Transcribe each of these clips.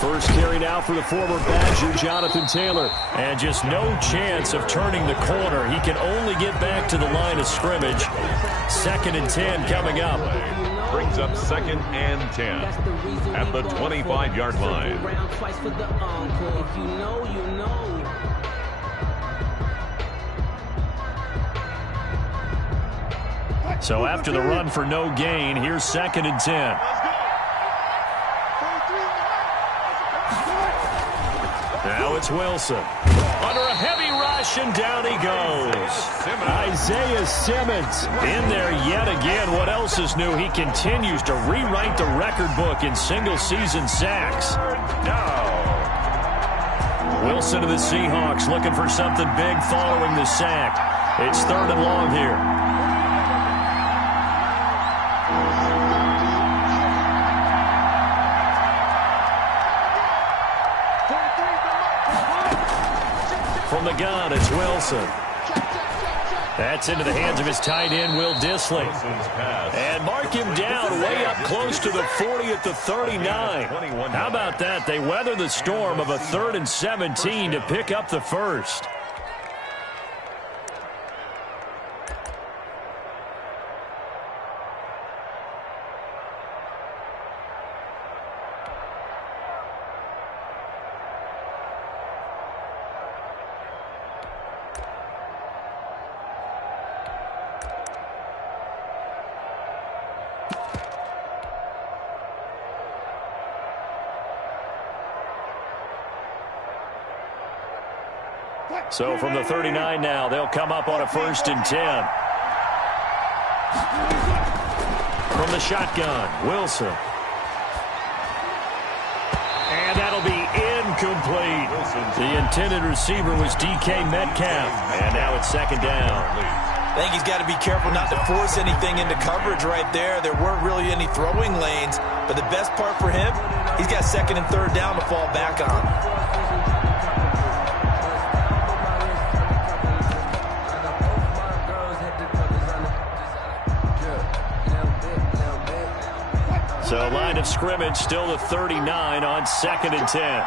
First carry now for the former Badger, Jonathan Taylor. And just no chance of turning the corner. He can only get back to the line of scrimmage. 2nd and 10 coming up. Brings up 2nd and 10 at the 25-yard line. So after the run for no gain, here's 2nd and 10. Now it's Wilson. Under a heavy rush, and down he goes. Isaiah Simmons in there yet again. What else is new? He continues to rewrite the record book in single-season sacks. Wilson to the Seahawks looking for something big following the sack. It's 3rd and long here. From the gun, it's Wilson. That's into the hands of his tight end, Will Dissly. And mark him down way up close to the 40 at the 39. How about that? They weather the storm of a 3rd and 17 to pick up the first. So from the 39 now, they'll come up on a 1st and 10. From the shotgun, Wilson. And that'll be incomplete. The intended receiver was DK Metcalf. And now it's 2nd down. I think he's got to be careful not to force anything into coverage right there. There weren't really any throwing lanes. But the best part for him, he's got 2nd and 3rd down to fall back on. So line of scrimmage still the 39 on 2nd and 10.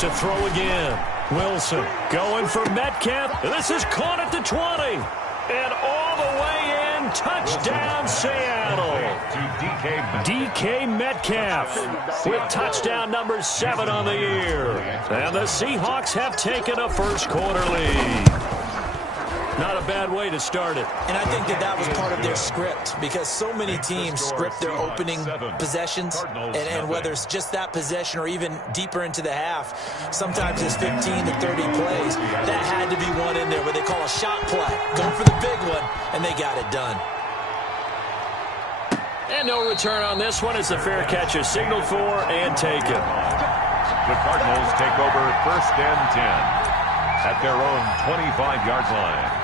To throw again. Wilson going for Metcalf. This is caught at the 20. And all the way in. Touchdown, Seattle. DK Metcalf with touchdown number 7 on the year. And the Seahawks have taken a first quarter lead. Not a bad way to start it. And I think that was part of their script, because so many teams script their opening possessions, and whether it's just that possession or even deeper into the half, sometimes it's 15 to 30 plays. That had to be one in there, what they call a shot play. Going for the big one, and they got it done. And no return on this one as the fair catch is signaled for and taken. The Cardinals take over 1st and 10 at their own 25-yard line.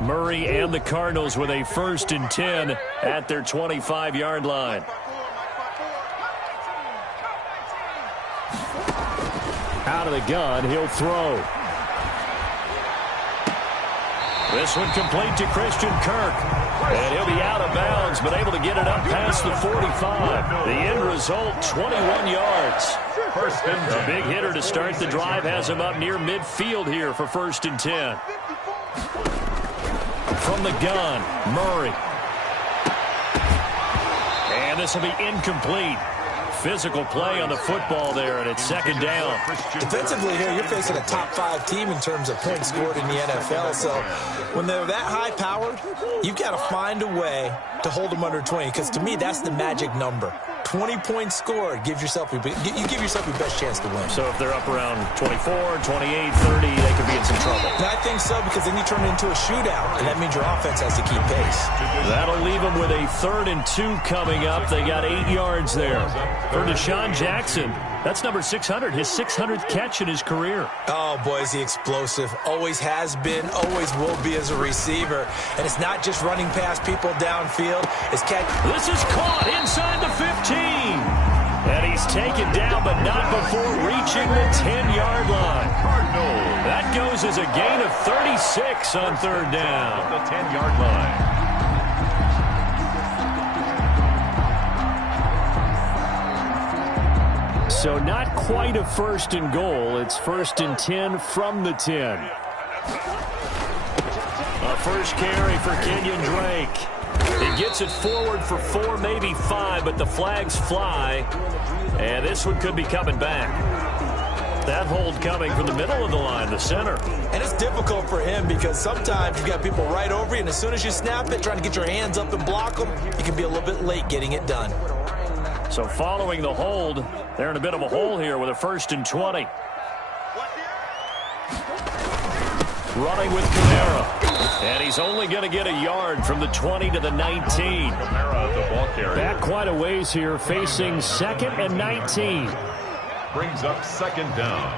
Murray and the Cardinals with a 1st and 10 at their 25-yard line. Out of the gun, he'll throw. This one complete to Christian Kirk. And he'll be out of bounds, but able to get it up past the 45. The end result, 21 yards. 1st and 10. A big hitter to start the drive has him up near midfield here for 1st and 10. From the gun, Murray. And this will be incomplete. Physical play on the football there, and it's 2nd down. Defensively here, you're facing a top 5 team in terms of points scored in the NFL. So when they're that high-powered, you've got to find a way to hold them under 20, because to me, that's the magic number. 20-point score, you give yourself your best chance to win. So if they're up around 24, 28, 30, they could be in some trouble. And I think so, because then you turn it into a shootout, and that means your offense has to keep pace. That'll leave them with a 3rd and 2 coming up. They got 8 yards there. For Deshaun Jackson, that's number 600, his 600th catch in his career. Oh, boy, is he explosive. Always has been, always will be as a receiver. And it's not just running past people downfield. It's catch. This is caught inside the 15. And he's taken down, but not before reaching the 10-yard line. That goes as a gain of 36 on 3rd down. The 10-yard line. So not quite a 1st and goal. It's 1st and 10 from the 10. A first carry for Kenyon Drake. He gets it forward for 4, maybe 5, but the flags fly. And this one could be coming back. That hold coming from the middle of the line, the center. And it's difficult for him because sometimes you got people right over you, and as soon as you snap it, trying to get your hands up and block them, you can be a little bit late getting it done. So following the hold, they're in a bit of a hole here with a 1st and 20. Running with Kamara. And he's only going to get a yard from the 20 to the 19. Kamara, the ball carrier. Back quite a ways here, facing 2nd and 19. Brings up 2nd down.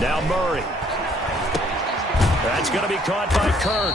Now Murray. That's going to be caught by Kirk.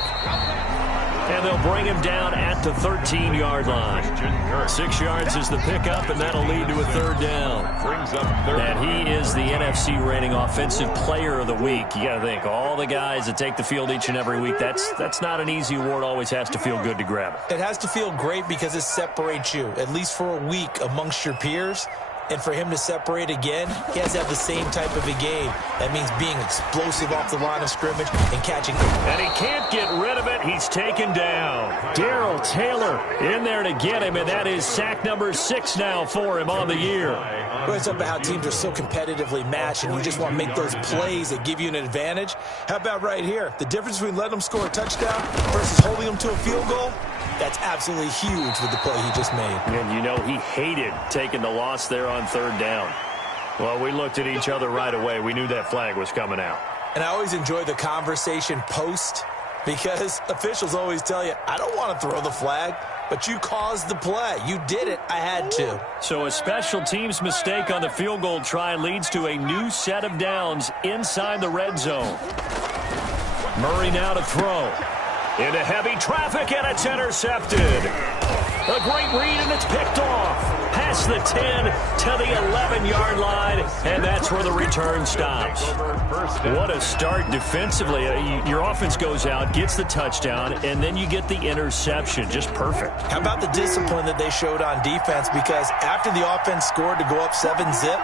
And they'll bring him down at the 13-yard line. 6 yards is the pickup, and that'll lead to a 3rd down. Brings up 3rd. And he is the NFC rating offensive player of the week. You got to think, all the guys that take the field each and every week, that's not an easy award. Always has to feel good to grab it. It has to feel great because it separates you, at least for a week, amongst your peers. And for him to separate again, he has to have the same type of a game. That means being explosive off the line of scrimmage and catching. And he can't get rid of it. He's taken down. Darrell Taylor in there to get him, and that is sack number 6 now for him on the year. Well, it's about how teams are so competitively matched, and you just want to make those plays that give you an advantage. How about right here? The difference between letting them score a touchdown versus holding them to a field goal? That's absolutely huge with the play he just made. And you know he hated taking the loss there on 3rd down. Well, we looked at each other right away. We knew that flag was coming out. And I always enjoy the conversation post because officials always tell you, I don't want to throw the flag, but you caused the play. You did it. I had to. So a special teams mistake on the field goal try leads to a new set of downs inside the red zone. Murray now to throw. Into heavy traffic, and it's intercepted. A great read, and it's picked off. Past the 10 to the 11-yard line, and that's where the return stops. What a start defensively. Your offense goes out, gets the touchdown, and then you get the interception. Just perfect. How about the discipline that they showed on defense? Because after the offense scored to go up 7-zip,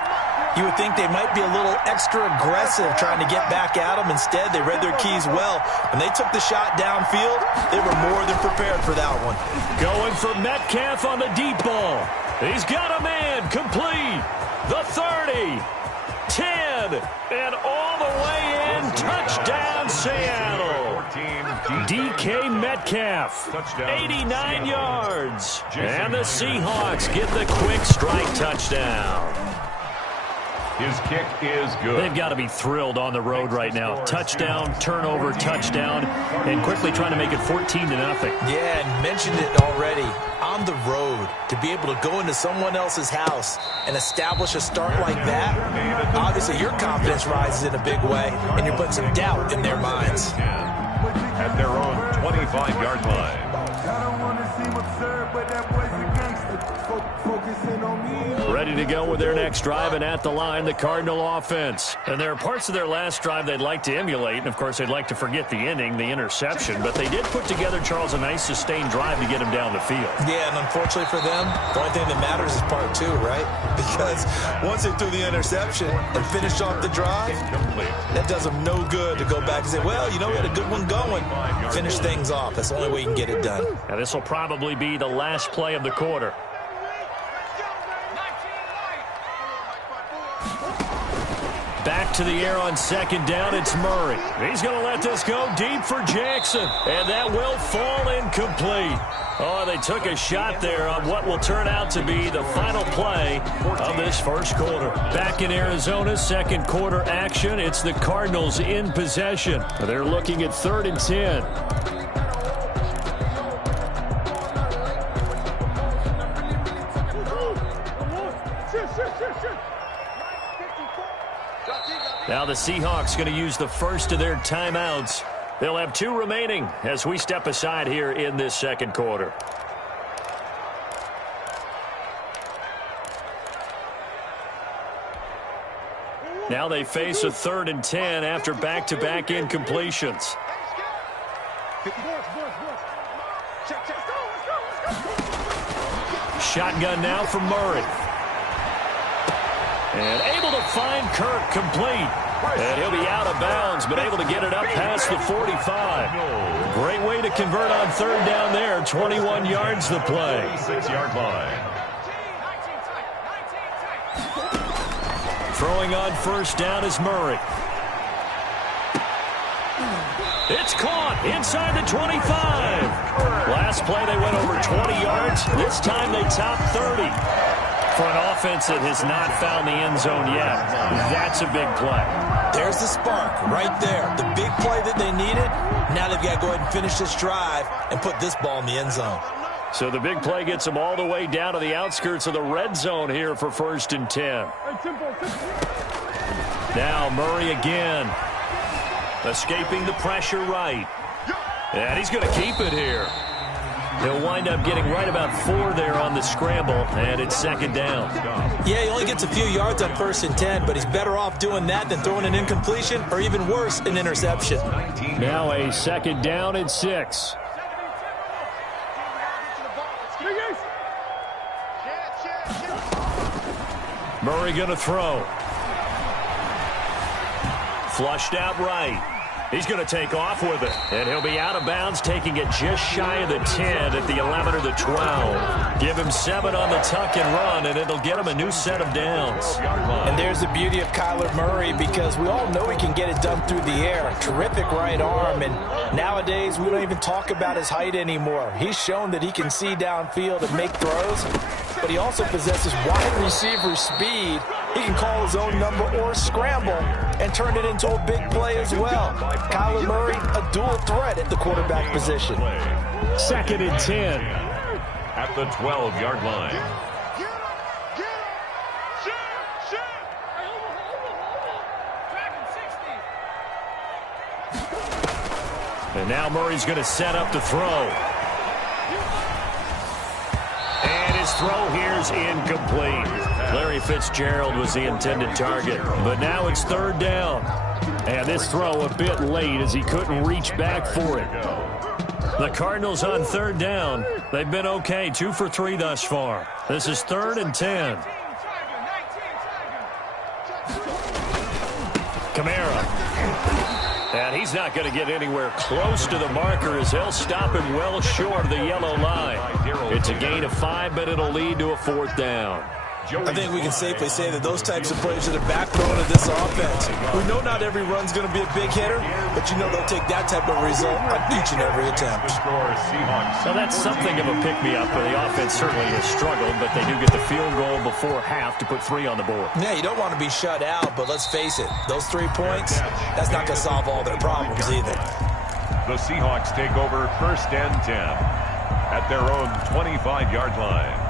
you would think they might be a little extra aggressive trying to get back at them. Instead, they read their keys well. When they took the shot downfield, they were more than prepared for that one. Going for Metcalf on the deep ball. He's got a man complete. The 30, 10, and all the way in. Touchdown, Seattle. DK Metcalf, 89 yards. And the Seahawks get the quick strike touchdown. His kick is good. They've got to be thrilled on the road right now. Touchdown, turnover, touchdown, and quickly trying to make it 14-0. Yeah, and mentioned it already. On the road, to be able to go into someone else's house and establish a start like that, obviously your confidence rises in a big way, and you're putting some doubt in their minds. At their own 25-yard line. Ready to go with their next drive, and at the line, the Cardinal offense. And there are parts of their last drive they'd like to emulate, and of course they'd like to forget the ending, the interception, but they did put together, Charles, a nice sustained drive to get him down the field. Yeah, and unfortunately for them, the only thing that matters is part 2, right? Because once they threw the interception and finished off the drive, that does them no good to go back and say, well, you know, we had a good one going. Finish things off. That's the only way you can get it done. Now this will probably be the last play of the quarter. Back to the air on second down. It's Murray. He's going to let this go deep for Jackson. And that will fall incomplete. Oh, they took a shot there on what will turn out to be the final play of this first quarter. Back in Arizona, second quarter action. It's the Cardinals in possession. They're looking at 3rd and 10. Now the Seahawks going to use the first of their timeouts. They'll have 2 remaining as we step aside here in this second quarter. Now they face a 3rd and 10 after back-to-back incompletions. Shotgun now from Murray. And able to find Kirk complete. And he'll be out of bounds, but able to get it up past the 45. Great way to convert on 3rd down there. 21 yards the play. 6-yard line. Throwing on 1st down is Murray. It's caught inside the 25. Last play they went over 20 yards. This time they top 30. For an offense that has not found the end zone yet, that's a big play. There's the spark right there. The big play that they needed. Now they've got to go ahead and finish this drive and put this ball in the end zone. So the big play gets them all the way down to the outskirts of the red zone here for 1st and 10. Now Murray again. Escaping the pressure right. And he's going to keep it here. He'll wind up getting right about 4 there on the scramble, and it's 2nd down. Yeah, he only gets a few yards on 1st and 10, but he's better off doing that than throwing an incompletion or even worse, an interception. Now a 2nd down and 6. Murray going to throw. Flushed out right. He's going to take off with it, and he'll be out of bounds, taking it just shy of the 10 at the 11 or the 12. Give him 7 on the tuck and run, and it'll get him a new set of downs. And there's the beauty of Kyler Murray, because we all know he can get it done through the air. Terrific right arm, and nowadays we don't even talk about his height anymore. He's shown that he can see downfield and make throws, but he also possesses wide receiver speed. He can call his own number or scramble and turn it into a big play as well. Kyler Murray, a dual threat at the quarterback position. 2nd and 10. At the 12-yard line. And now Murray's going to set up to throw. And his throw here's incomplete. Larry Fitzgerald was the intended target, but now it's 3rd down. And this throw a bit late as he couldn't reach back for it. The Cardinals on 3rd down. They've been okay, 2 for 3 thus far. This is 3rd and 10. Kamara. And he's not going to get anywhere close to the marker as they'll stop him well short of the yellow line. It's a gain of 5, but it'll lead to a 4th down. I think we can safely say that those types of plays are the backbone of this offense. We know not every run's going to be a big hitter, but you know they'll take that type of result on each and every attempt. So that's something of a pick-me-up, but the offense certainly has struggled, but they do get the field goal before half to put 3 on the board. Yeah, you don't want to be shut out, but let's face it, those 3 points, that's not going to solve all their problems either. The Seahawks take over 1st and 10 at their own 25-yard line.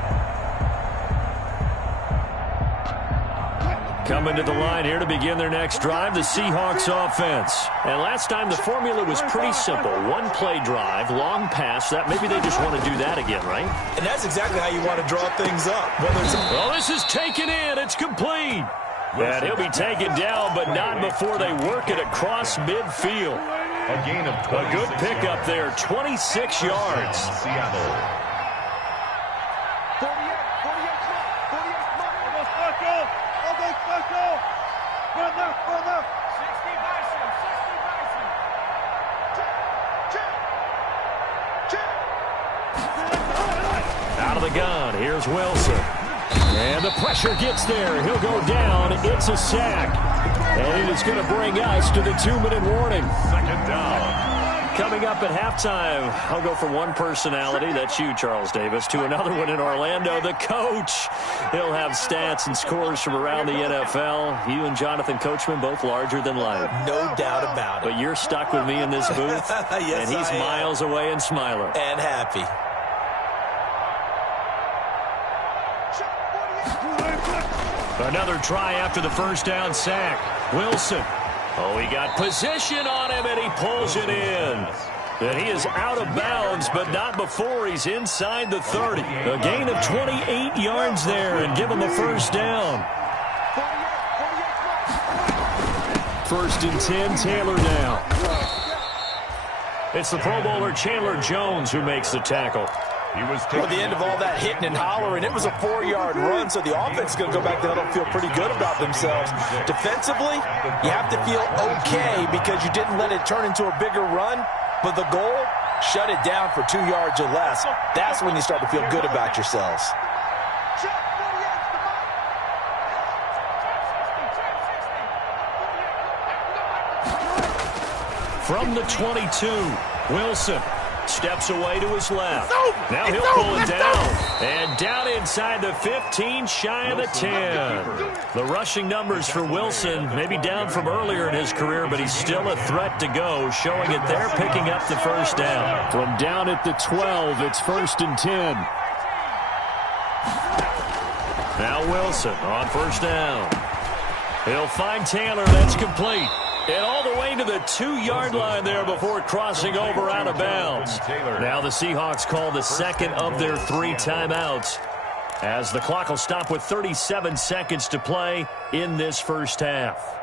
Coming to the line here to begin their next drive, the Seahawks offense. And last time the formula was pretty simple. 1-play drive, long pass. That maybe they just want to do that again, right? And that's exactly how you want to draw things up. Well, this is taken in. It's complete. And he'll be taken down, but not before they work it across midfield. A gain of 26. A good pickup there, 26 yards. Seattle. Out of the gun, here's Wilson. And And the pressure gets there. He'll go down. It's a sack. And it is going to bring us to the 2-minute warning. Second down. Coming up at halftime, I'll go from one personality, that's you, Charles Davis, to another one in Orlando, the coach. He'll have stats and scores from around the NFL. You and Jonathan Coachman, both larger than life. No doubt about it. But you're stuck with me in this booth, yes, and he's miles away and smiling. And happy. Another try after the first down sack. Wilson. Oh, he got position on him, and he pulls it in. And he is out of bounds, but not before he's inside the 30. A gain of 28 yards there, and give him a first down. First and 10, Taylor now. It's the Pro Bowler Chandler Jones who makes the tackle. Well, the end of all that hitting and hollering, it was a 4-yard run, so the offense is going to go back there and feel pretty good about themselves. Defensively, you have to feel okay because you didn't let it turn into a bigger run, but the goal, shut it down for 2 yards or less. That's when you start to feel good about yourselves. From the 22, Wilson steps away to his left. Now he'll pull it down. And down inside the 15, shy of the 10. The rushing numbers for Wilson maybe down from earlier in his career, but he's still a threat to go, showing it there, picking up the first down. From down at the 12, it's first and 10. Now Wilson on first down. He'll find Taylor. That's complete. And all the way to the 2-yard line there before crossing over out of bounds. Now the Seahawks call the second of their 3 timeouts, as the clock will stop with 37 seconds to play in this first half.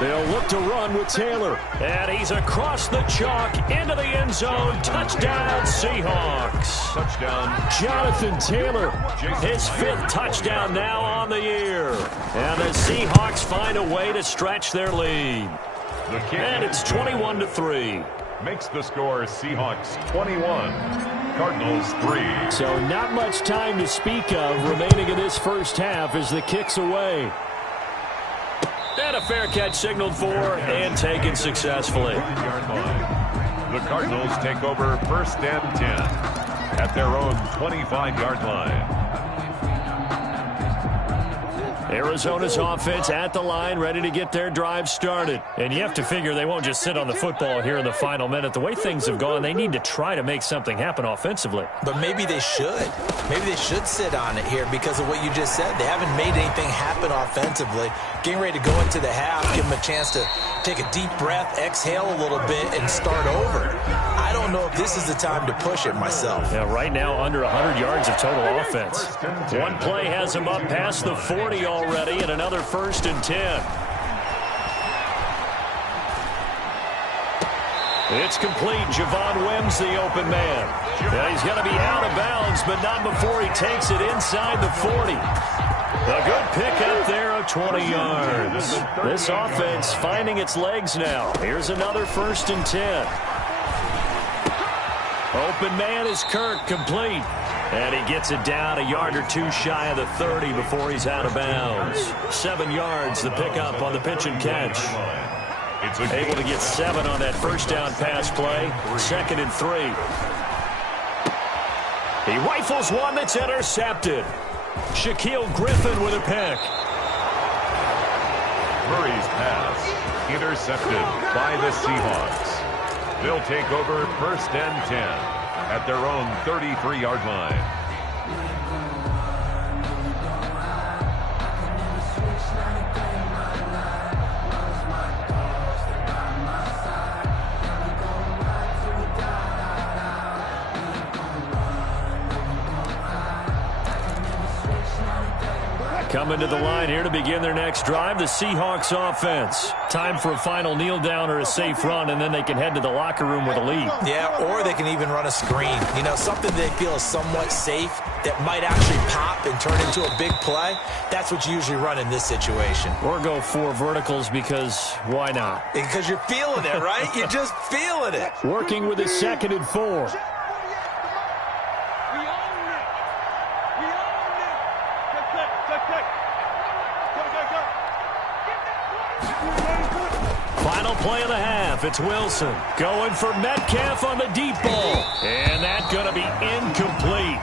They'll look to run with Taylor. And he's across the chalk into the end zone. Touchdown, Seahawks. Touchdown. Jonathan Taylor, his 5th touchdown now on the year. And the Seahawks find a way to stretch their lead. And it's 21-3. Makes the score Seahawks 21, Cardinals 3. So not much time to speak of remaining in this first half as the kick's away. And a fair catch signaled for and taken successfully. The Cardinals take over first and 10 at their own 25-yard line. Arizona's offense at the line, ready to get their drive started. And you have to figure they won't just sit on the football here in the final minute. The way things have gone, they need to try to make something happen offensively. But maybe they should. Maybe they should sit on it here because of what you just said. They haven't made anything happen offensively. Getting ready to go into the half, give them a chance to take a deep breath, exhale a little bit, and start over. I don't know if this is the time to push it myself. Yeah, right now under 100 yards of total offense. One play has them up past the 40 already, and another first and 10. It's complete. Javon Wims, the open man. Yeah, he's going to be out of bounds, but not before he takes it inside the 40. A good pickup there of 20 yards. This offense finding its legs now. Here's another first and 10. Open man is Kirk, complete. And he gets it down a yard or two shy of the 30 before he's out of bounds. 7 yards, the pickup on the pitch and catch. Able to get 7 on that first down pass play. 2nd and 3. He rifles one that's intercepted. Shaquille Griffin with a pick. Murray's pass intercepted by the Seahawks. They'll take over first and 10 at their own 33-yard line. Coming to the line here to begin their next drive, the Seahawks offense. Time for a final kneel down or a safe run, and then they can head to the locker room with a lead. Yeah, or they can even run a screen. You know, something they feel is somewhat safe that might actually pop and turn into a big play. That's what you usually run in this situation. Or go 4 verticals because why not? Because you're feeling it, right? You're just feeling it. Working with a 2nd and 4. Final play of the half. It's Wilson going for Metcalf on the deep ball. And that's going to be incomplete.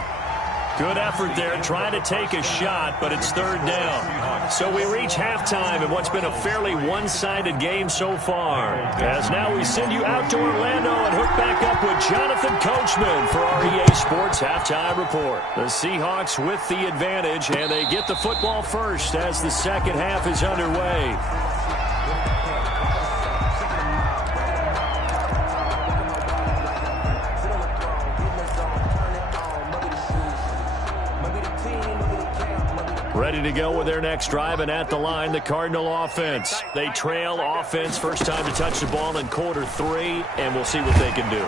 Good effort there trying to take a shot, but it's 3rd down. So we reach halftime in what's been a fairly one-sided game so far. As now we send you out to Orlando and hook back up with Jonathan Coachman for our EA Sports Halftime Report. The Seahawks with the advantage, and they get the football first as the second half is underway. Ready to go with their next drive, and at the line, the Cardinal offense. They trail offense, first time to touch the ball in quarter 3, and we'll see what they can do.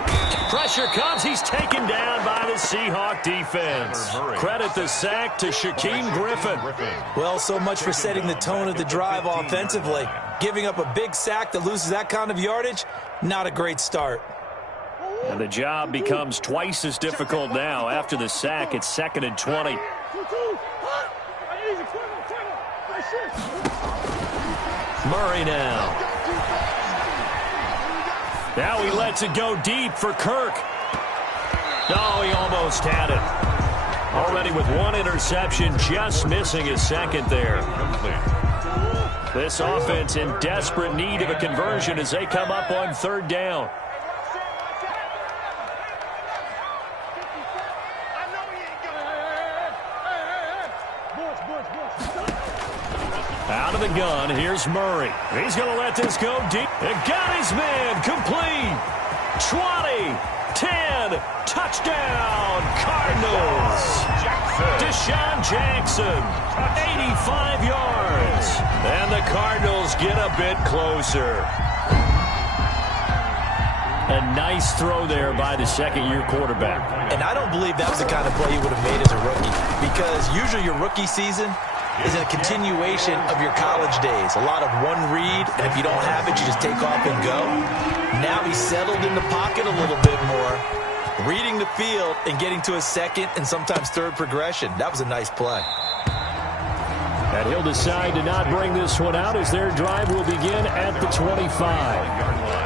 Pressure comes. He's taken down by the Seahawk defense. Credit the sack to Shaquem Griffin. Well, so much for setting the tone of the drive offensively. Giving up a big sack that loses that kind of yardage, not a great start. And the job becomes twice as difficult now. After the sack, it's 2nd and 20. Murray now. Now he lets it go deep for Kirk. Oh, he almost had it. Already with 1 interception, just missing his 2nd there. This offense in desperate need of a conversion as they come up on 3rd down. Out of the gun, here's Murray. He's going to let this go deep. And got his man complete. 20, 10, touchdown, Cardinals. Deshaun Jackson, 85 yards. And the Cardinals get a bit closer. A nice throw there by the 2nd-year quarterback. And I don't believe that was the kind of play he would have made as a rookie, because usually your rookie season is a continuation of your college days. A lot of one read, and if you don't have it, you just take off and go. Now he's settled in the pocket a little bit more, reading the field and getting to a 2nd and sometimes 3rd progression. That was a nice play. And he'll decide to not bring this one out as their drive will begin at the 25.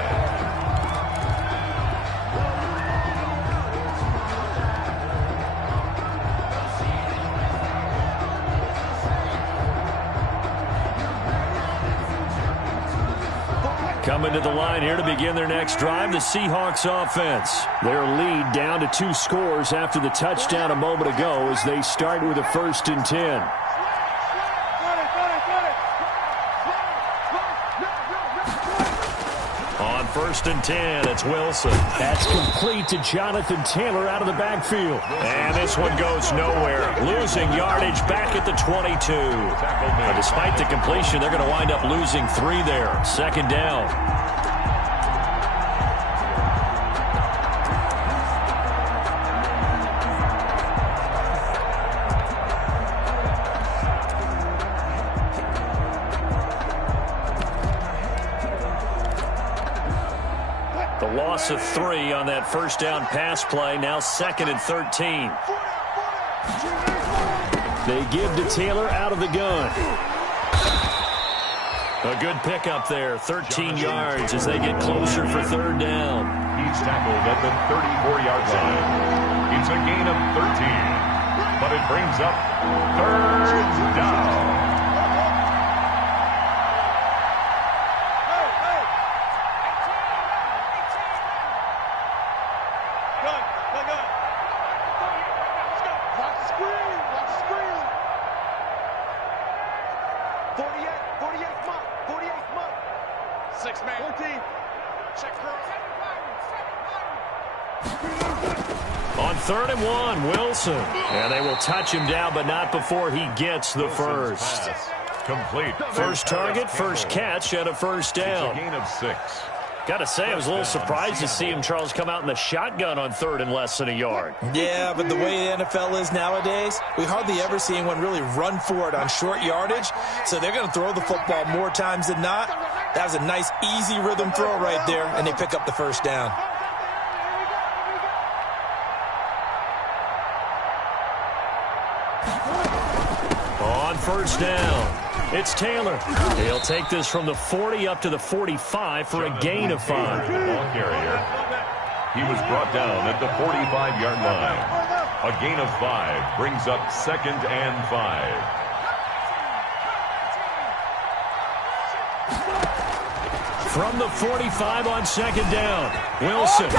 Coming to the line here to begin their next drive, the Seahawks offense. Their lead down to 2 scores after the touchdown a moment ago as they start with a 1st and 10. On 1st and 10, it's Wilson. That's complete to Jonathan Taylor out of the backfield. And this one goes nowhere. Losing yardage back at the 22. But despite the completion, they're going to wind up losing 3 there. 2nd down. Loss of 3 on that 1st down pass play. Now 2nd and 13. They give to Taylor out of the gun. A good pickup there. 13 yards as they get closer for 3rd down. He's tackled at the 34-yard line. It's a gain of 13. But it brings up 3rd down. On 3rd and 1, Wilson. And they will touch him down, but not before he gets the first. Complete. First target, first catch, and a first down. It's a gain of 6. Got to say, I was a little surprised to see him, Charles, come out in the shotgun on 3rd and less than a yard. Yeah, but the way the NFL is nowadays, we hardly ever see anyone really run for it on short yardage. So they're going to throw the football more times than not. That was a nice, easy rhythm throw right there, and they pick up the first down. On first down, it's Taylor. He'll take this from the 40 up to the 45 for a gain of 5. Ball carrier. He was brought down at the 45-yard line. A gain of 5 brings up 2nd and 5. From the 45 on 2nd down, Wilson.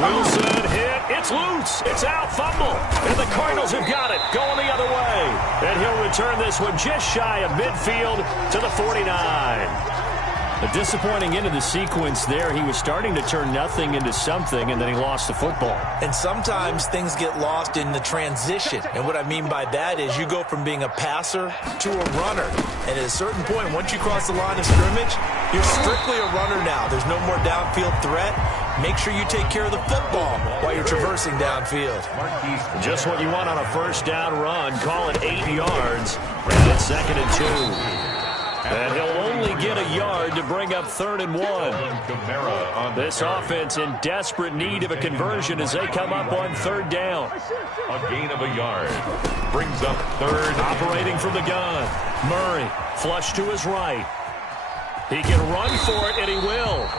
Wilson hit. It's loose. It's out. Fumble. And the Cardinals have got it. Going the other way. And he'll return this one just shy of midfield to the 49. A disappointing end of the sequence there. He was starting to turn nothing into something, and then he lost the football. And sometimes things get lost in the transition. And what I mean by that is you go from being a passer to a runner. And at a certain point, once you cross the line of scrimmage, you're strictly a runner now. There's no more downfield threat. Make sure you take care of the football while you're traversing downfield. Just what you want on a first down run. Call it 8 yards. And it's 2nd and 2. And he'll only get a yard to bring up 3rd and 1. This offense in desperate need of a conversion as they come up on 3rd down. A gain of a yard brings up 3rd. Operating from the gun. Murray flush to his right. He can run for it, and he will.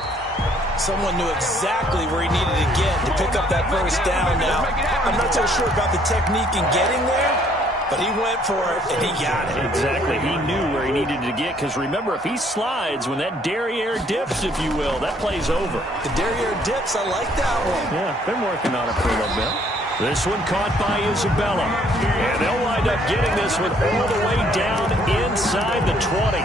Someone knew exactly where he needed to get to pick up that first down now. I'm not so sure about the technique in getting there, but he went for it, and he got it. Exactly. He knew where he needed to get, because remember, if he slides, when that derriere dips, if you will, that play's over. The derriere dips, I like that one. Yeah, been working on it for a little bit. This one caught by Isabella. And they'll wind up getting this one all the way down inside the 20.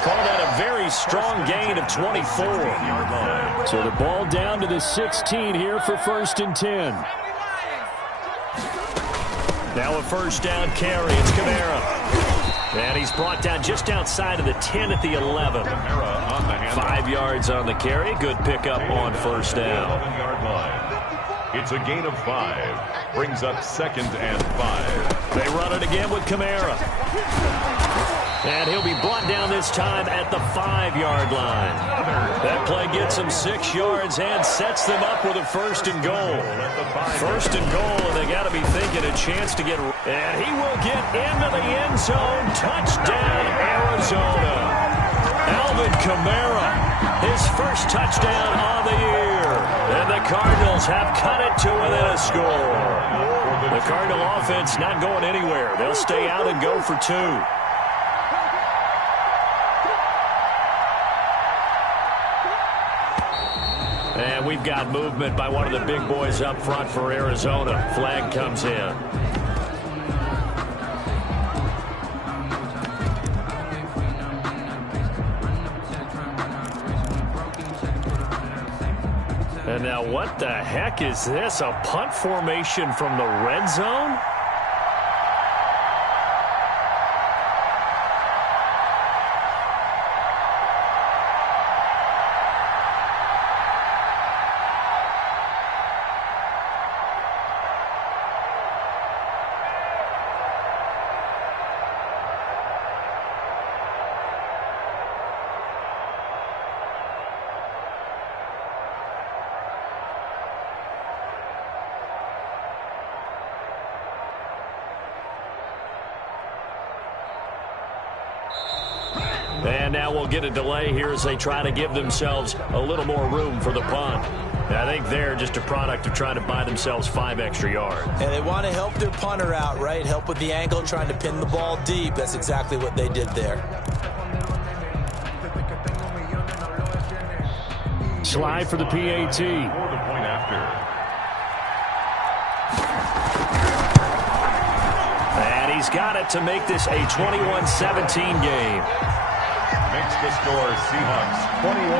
Call that a very strong gain of 24. So the ball down to the 16 here for 1st and 10. Now a first down carry. It's Kamara. And he's brought down just outside of the 10 at the 11. 5 yards on the carry. Good pickup on first down. It's a gain of 5. Brings up 2nd and 5. They run it again with Kamara. And he'll be brought down this time at the 5-yard line. That play gets him 6 yards and sets them up with a 1st and goal. 1st and goal, and they got to be thinking a chance to get. And he will get into the end zone. Touchdown, Arizona. Alvin Kamara, his first touchdown on the year. And the Cardinals have cut it to within a score. The Cardinal offense not going anywhere. They'll stay out and go for 2. And we've got movement by one of the big boys up front for Arizona. Flag comes in. And now what the heck is this? A punt formation from the red zone? And now we'll get a delay here as they try to give themselves a little more room for the punt. I think they're just a product of trying to buy themselves 5 extra yards. And they want to help their punter out, right? Help with the angle, trying to pin the ball deep. That's exactly what they did there. Slide for the PAT. For the point after. And he's got it to make this a 21-17 game. Makes the score Seahawks 21.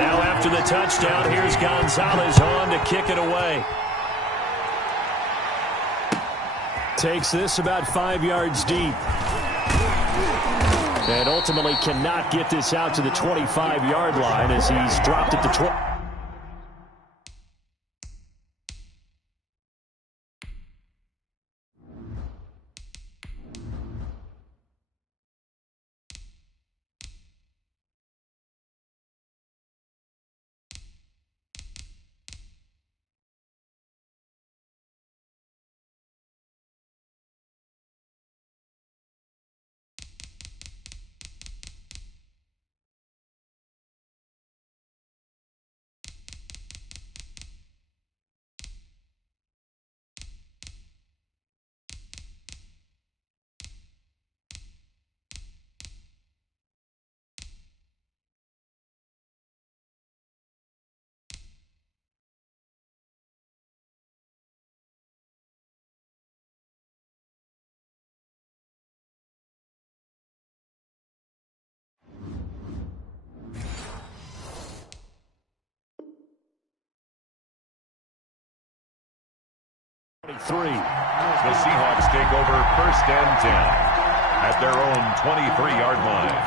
Now after the touchdown, here's Gonzalez on to kick it away. takes this about 5 yards deep. And ultimately cannot get this out to the 25-yard line as he's dropped at the 20. The Seahawks take over 1st and 10 at their own 23-yard line.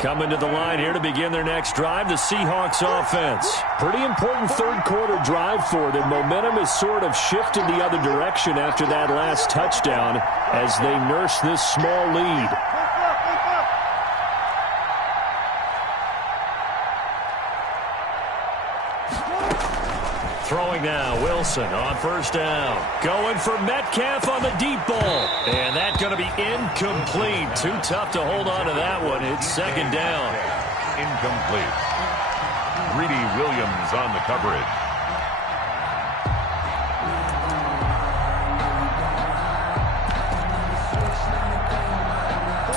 Coming to the line here to begin their next drive, the Seahawks offense. Pretty important third-quarter drive for them. Momentum has sort of shifted the other direction after that last touchdown as they nurse this small lead. Throwing now, Wilson on 1st down. Going for Metcalf on the deep ball. And that's going to be incomplete. Too tough to hold on to that one. It's 2nd down. Incomplete. Greedy Williams on the coverage.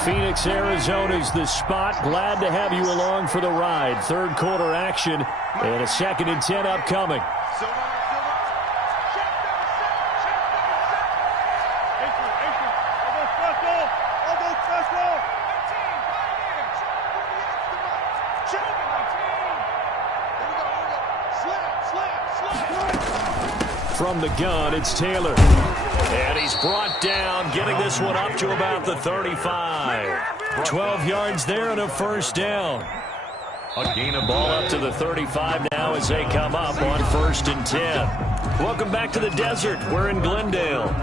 Phoenix, Arizona's the spot. Glad to have you along for the ride. Third quarter action and a 2nd and 10 upcoming. From the gun, it's Taylor. And he's brought down, getting this one up to about the 35. 12 yards there and a 1st down. A gain of ball up to the 35 now as they come up on 1st and 10. Welcome back to the desert. We're in Glendale.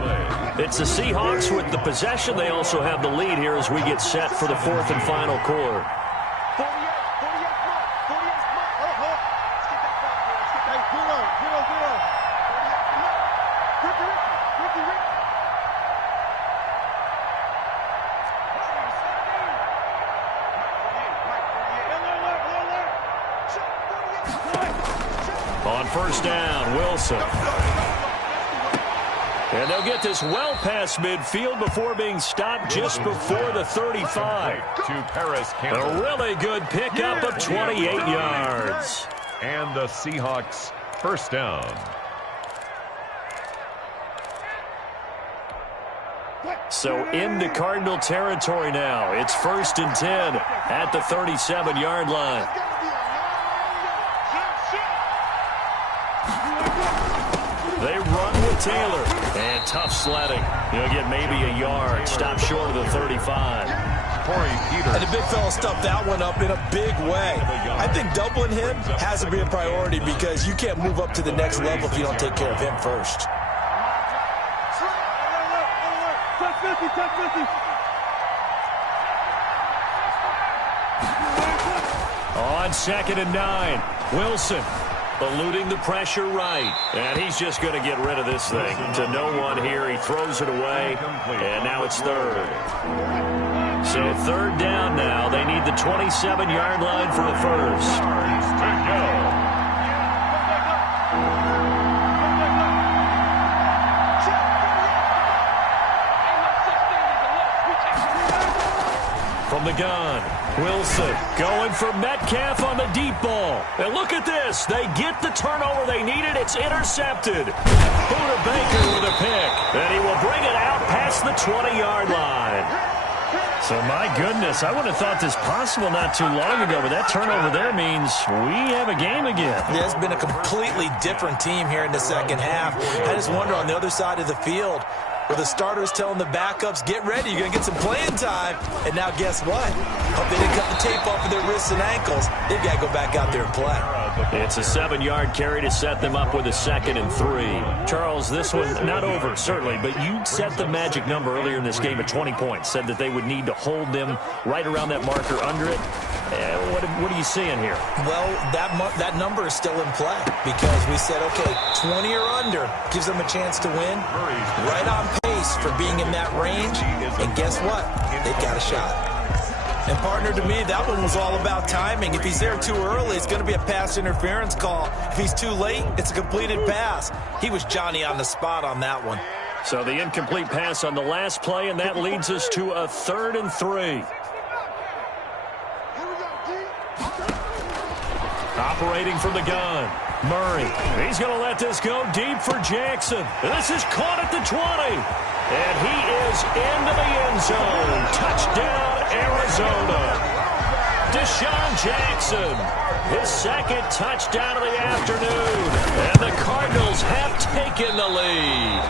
It's the Seahawks with the possession. They also have the lead here as we get set for the 4th and final quarter. On 1st down, Wilson. And they'll get this well past midfield before being stopped just before the 35. To Paris Campbell. A really good pickup of 28 yards. And the Seahawks 1st down. So into Cardinal territory now. It's 1st and 10 at the 37-yard line. They run with Taylor. And tough sledding. He'll get maybe a yard. Stop short of the 35. And the big fella stuffed that one up in a big way. I think doubling him has to be a priority because you can't move up to the next level if you don't take care of him first. On 2nd and 9, Wilson eluding the pressure right. And he's just going to get rid of this thing to no one here. He throws it away, and now it's 3rd. So 3rd down now. They need the 27-yard line for the 1st. From the gun, Wilson going for Metcalf on the deep ball. And look at this. They get the turnover they needed. It's intercepted. Buda Baker with a pick. And he will bring it out past the 20-yard line. So, my goodness, I would have thought this possible not too long ago, but that turnover there means we have a game again. Yeah, it's been a completely different team here in the second half. I just wonder on the other side of the field, where the starters telling the backups, get ready, you're going to get some playing time. And now guess what? Hope they didn't cut the tape off of their wrists and ankles. They've got to go back out there and play. It's a 7-yard carry to set them up with a 2nd and 3. Charles, this one not over, certainly, but you set the magic number earlier in this game at 20 points, said that they would need to hold them right around that marker under it. What are you seeing here? Well, that number is still in play because we said, okay, 20 or under gives them a chance to win. Right on pace for being in that range. And guess what? They've got a shot. And, partner, to me, that one was all about timing. If he's there too early, it's going to be a pass interference call. If he's too late, it's a completed pass. He was Johnny on the spot on that one. So the incomplete pass on the last play, and that leads us to a 3rd and 3. Operating from the gun, Murray. He's going to let this go deep for Jackson. This is caught at the 20. And he is into the end zone. Touchdown, Arizona. Deshaun Jackson, his 2nd touchdown of the afternoon. And the Cardinals have taken the lead.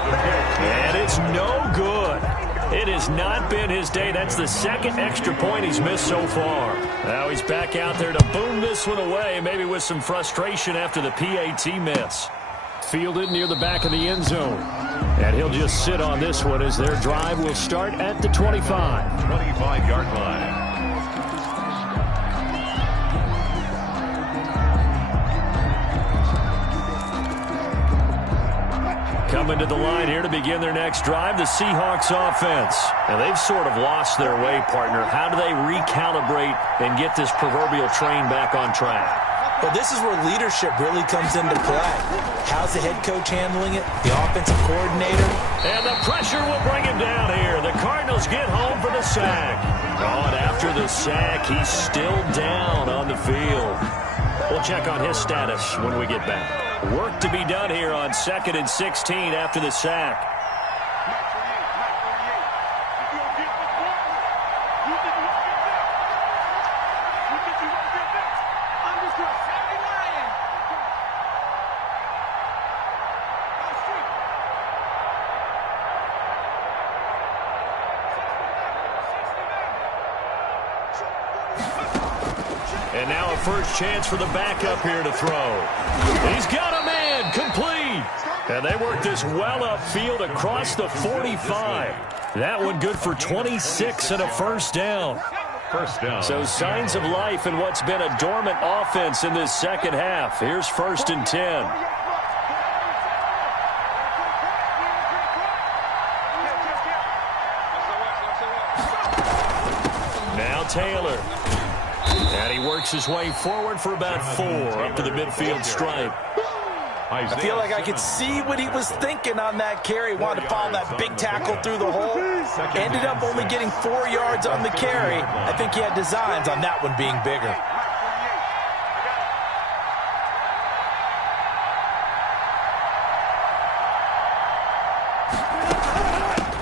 And it's no good. It has not been his day. That's the 2nd extra point he's missed so far. Now he's back out there to boom this one away, maybe with some frustration after the PAT miss. Fielded near the back of the end zone. And he'll just sit on this one as their drive will start at the 25. 25-yard line. Coming to the line here to begin their next drive, the Seahawks offense. And they've sort of lost their way, partner. How do they recalibrate and get this proverbial train back on track? Well, this is where leadership really comes into play. How's the head coach handling it? The offensive coordinator? And the pressure will bring him down here. The Cardinals get home for the sack. Oh, and after the sack, he's still down on the field. We'll check on his status when we get back. Work to be done here on 2nd and 16 after the sack. And now a first chance for the backup here to throw. He's got a man, complete. And they work this well upfield across the 45. That one good for 26 and a first down. First down. So signs of life in what's been a dormant offense in this second half. Here's 1st and 10. Now Taylor. And he works his way forward for about 4 up to the midfield stripe. I feel like I could see what he was thinking on that carry. Wanted to follow that big tackle through the hole. Ended up only getting 4 yards on the carry. I think he had designs on that one being bigger.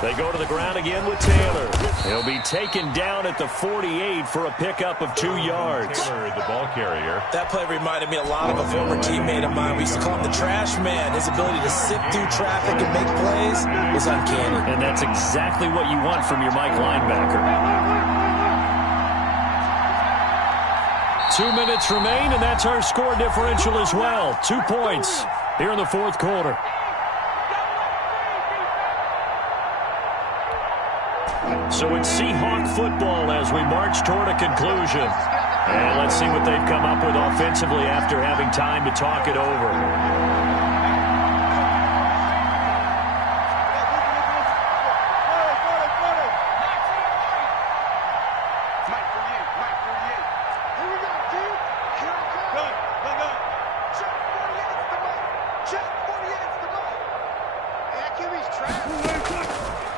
They go to the ground again with Taylor. He'll be taken down at the 48 for a pickup of 2 yards. Taylor, the ball carrier. That play reminded me a lot of a former teammate of mine. We used to call him the trash man. His ability to sit through traffic and make plays was uncanny. And that's exactly what you want from your Mike linebacker. 2 minutes remain, and that's our score differential as well. 2 points here in the 4th quarter. So it's Seahawk football as we march toward a conclusion. And let's see what they've come up with offensively after having time to talk it over.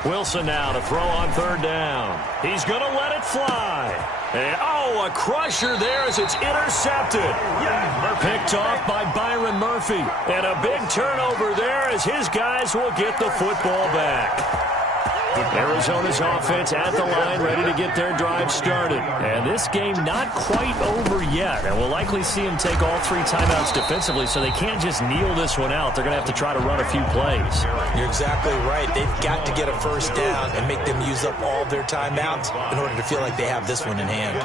Wilson now to throw on 3rd down. He's going to let it fly. And, oh, a crusher there as it's intercepted. Picked off by Byron Murphy. And a big turnover there as his guys will get the football back. Arizona's offense at the line, ready to get their drive started. And this game not quite over yet. And we'll likely see them take all 3 timeouts defensively, so they can't just kneel this one out. They're going to have to try to run a few plays. You're exactly right. They've got to get a first down and make them use up all their timeouts in order to feel like they have this one in hand.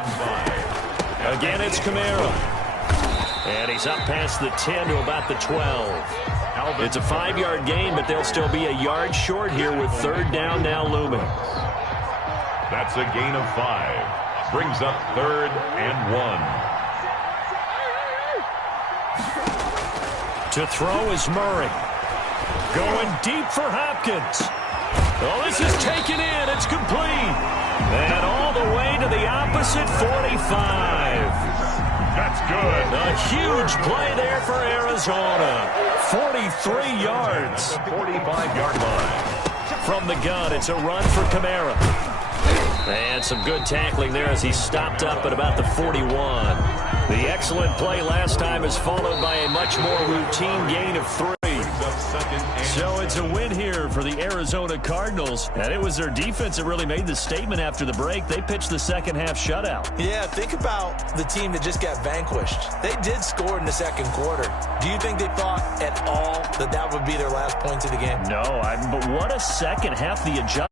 Again, it's Kamara. And he's up past the 10 to about the 12. It's a 5-yard gain, but they'll still be a yard short here with 3rd down now looming. That's a gain of 5. Brings up 3rd and 1. To throw is Murray. Going deep for Hopkins. Oh, this is taken in. It's complete. And all the way to the opposite 45. That's good. A huge play there for Arizona. 43 yards. 45-yard line. From the gun, it's a run for Kamara. And some good tackling there as he stopped up at about the 41. The excellent play last time is followed by a much more routine gain of 3. So it's a win here for the Arizona Cardinals. And it was their defense that really made the statement after the break. They pitched the second half shutout. Yeah, think about the team that just got vanquished. They did score in the second quarter. Do you think they thought at all that that would be their last points of the game? No, but what a second half. The adjustment.